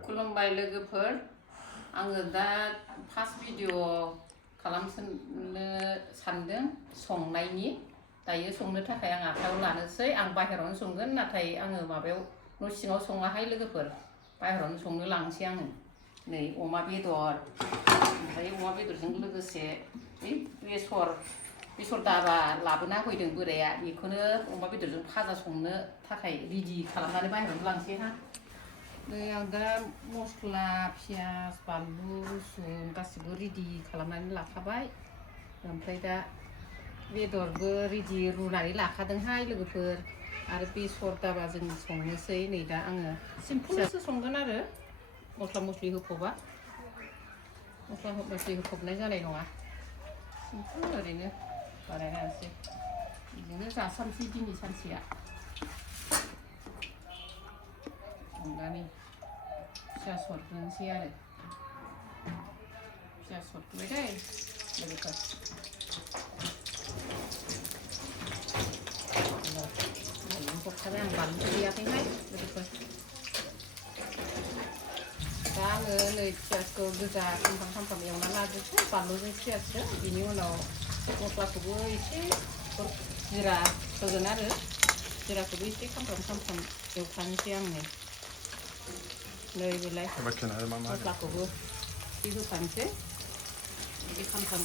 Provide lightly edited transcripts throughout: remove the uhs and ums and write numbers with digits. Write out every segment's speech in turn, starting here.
खुलुमबाय लोगोफोर आङो दा फार्स्ट भिडिअ खालामनो सानदों संनायनि दायो संनो थाखाय आं आखायाव लानोसै आं बाहेरावनो संगोन नाथाय आङो माबायाव न' सिङाव सङाहाय लोगोफोर बाहेरावनो संनो लांसै आङो नै अमा बेदर ओमफ्राय अमा बेदरजों लोगोसे बेसर दाबा लाबोना होफैदों बोराया बेखौनो अमा बेदरजों भाजा संनो थाखाय रेडि खालामनानै बाहेरावनो लांसै हा आं दा मस्ला पियाज बानलु रुसुन गासिबो रेडि खालामनानै लाखाबाय ओमफ्राय दा बेदरबो रेडि रुनानै लाखादोंहाय लोगोफोर आरो बेसर दाबाजों संनोसै नै दा आङो सिम्पोलसो संगोन आरो मस्ला मस्लि होफबा मस्ला मस्लि होफबनाय जानाय नङा सिम्पोल ओरैनो बानायनोसै बिदिनो जासामसै दिनै सानसेया संनानै पियाज हरग्रोनोसै आरो पियाज हरग्रोबाय दै लोगोफोर हरखाबाय आं बानलु गैयाखैहाय लोगोफोर दा आङो नै पियाजखौ गोजा खामफ्राम एवना लाजोबसै बानलुजों पियाजजों बिनि उनाव मस्लाखौबो एसे जिरा होगोन आरो जिराखौबो एसे खामफ्राम एवखानोसै आङो नै बेलाय मस्लाखौबो एसे होफानोसै बिदि खामफ्राम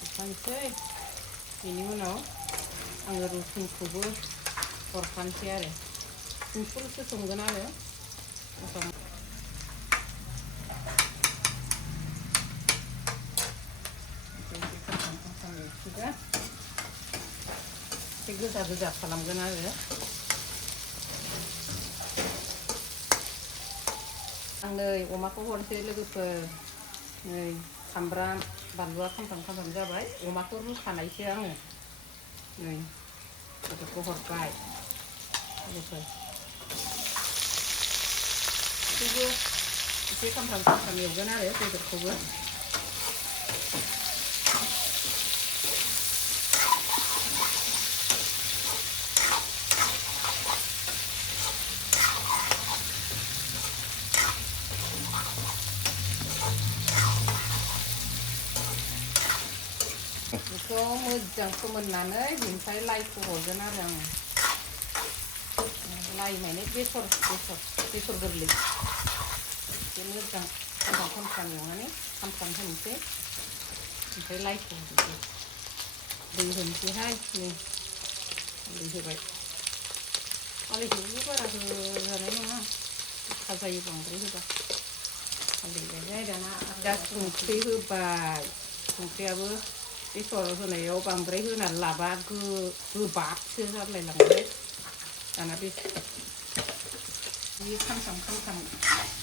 एवखानोसै बेनि उनाव आङो रुसुनखौबो हरफानोसै आरो सिम्पोलसो संगोन आरो एसे गोजा खालामगोन आरो आं नै अमाखौ हरनोसै लोगोफोर नै सामब्राम बानलुआ खामफ्राम जाबाय अमाखौ रुखानायसो आङो नै बेदरखौ हरबाय लोगोफोर बेखौबो एसे खामफ्राम एवगोन आरो बेदरखौबो बेखौ मोजां फोमोननानै बेनिफ्राय लाइखौ हरगोन आरो आङो लाइ माने बेसर गोरलै एसे मोजां खामफ्राम एवनानै खामफ्राम होनोसै ओमफ्राय लाइखौ होनोसै दै होनोसैहाय नै दै होबाय आलुखौबो बारा होजानाय नङा गोखा जायो बांद्राय होबा हालदै जाबाय दाना दा संख्रि होबाय संख्रियाबो बेसर होनायाव बांद्राय होनानै लाबा गोबाबसो जालायलांबाय दाना बे खामफ्राम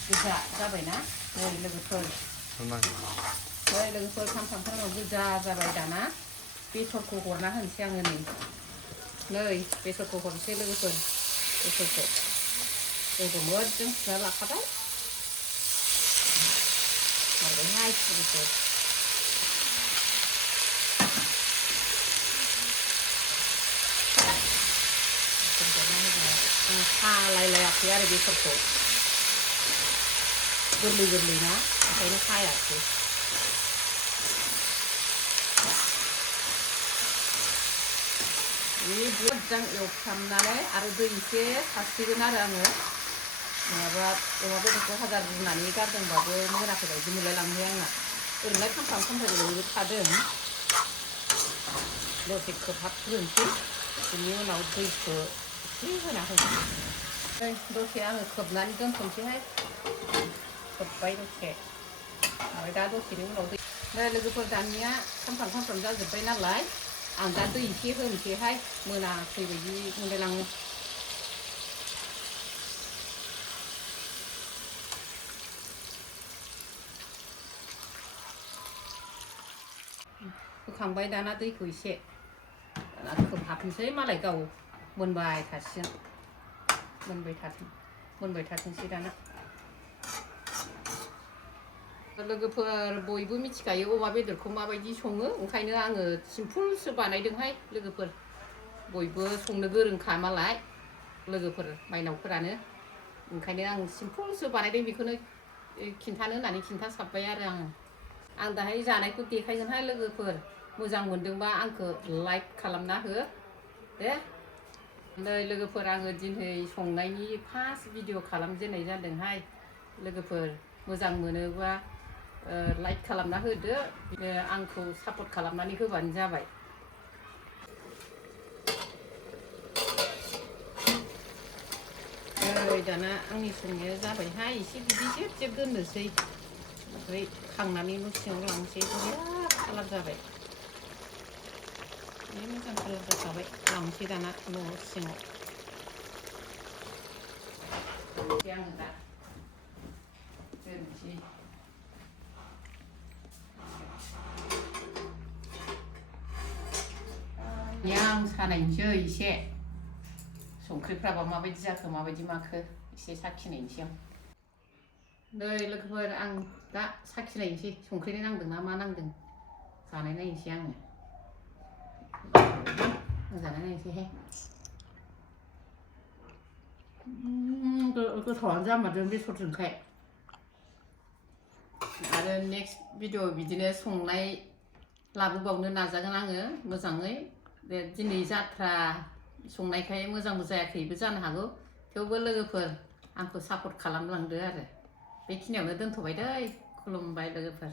गोजा जाबायना नै लोगोफोर खामफ्राम गोजा जाबाय दाना बेसरखौ हरना होनोसै आङो नै बेसरखौ हरनोसै लोगोफोर बेसरखौ दैखौ मोजां सुना लाखाबाय हरबायहाय लोगोफोर सालायलायाखै आरो बेसरखौ गोरलै ना ओंखायनो सायाखै मोजां एवफ्रामनानै आरो दै एसे सारसिगोन आरो आङो नङाबा अमा बेदरखौ हाजार रुनानै गारदोंबाबो मोनाखै बायदि मोनलायलाङो आंना ओरैनो खामफ्राम एवखादों दसे खोबहाबग्रोनोसै बेनि उनाव दैखौ एसे होना होनोसै दसे आङो खोबनानै दोनथ'नोसैहाय खोब्बाय दसे ओमफ्राय दा दसेनि उनाव दै लोगोफोर दानिया खामफ्राम जाजोब्बाय नालाय आं दा दै एसे होनोसैहाय मोनाखै बायदि मोनलायलाङो होखांबाय दाना दैखौ एसे दाना खोबहाबनोसै मालाय गाव मोनबाय थाथोंसै दाना लोगोफोर बयबो मिथिखायो अमा बेदरखौ माबायदि सङो ओंखायनो आङो सिम्पोलसो बानायदोंहाय लोगोफोर बयबो संनो गोरोंखा मालाय लोगोफोर माइनावफोरानो ओंखायनो आं सिम्पोलसो बानायदों बेखौनो खिन्थानो होननानै खिन्थासाबबाय आरो आं दाहाय जानायखौ देखायगोनहाय लोगोफोर मोजां मोनदोंबा आंखौ लाइक खालामना हो दे नै लोगोफोर आङो दिनै संनायनि फार्स्ट भिडिअ खालामजेननाय जादोंहाय लोगोफोर मोजां मोनोबा लाइक खालामना होदो आंखौ सापर्ट खालामनानै होबानो जाबाय दाना आंनि संनाया जाबायहाय एसे बिदि जेब जेब दोननोसै ओमफ्राय खांनानै न' सिङाव लांसै बरिया कालार जाबाय बे मोजां कालार जाखाबाय लांसै दाना न' सिङाव आङो दा दोनसै आं सानायनोसै एसे संख्रिफ्राबा माबायदि जाखो माबायदि माखो एसे साखिनायनोसै आं नै लोगोफोर आं दा साखिनायनोसै संख्रि नांदों ना मा नांदों जानाय नायनोसै आङो जानाय नायनोसैहाय गोथावानो जामारदों बेसरजोंखाय आरो नेक्स्ट भिडिअ बिदिनो संनाय लाबोबावनो नाजागोन आङो मोजाङै दिनै जाथ्रा संनायखाय मोजांबो जायाखैबो जानो हागौ थेवबो लोगोफोर आंखौ सापर्ट खालामलांदो आरो बेखिनियावनो दोनथ'बाय दै खुलुमबाय लोगोफोर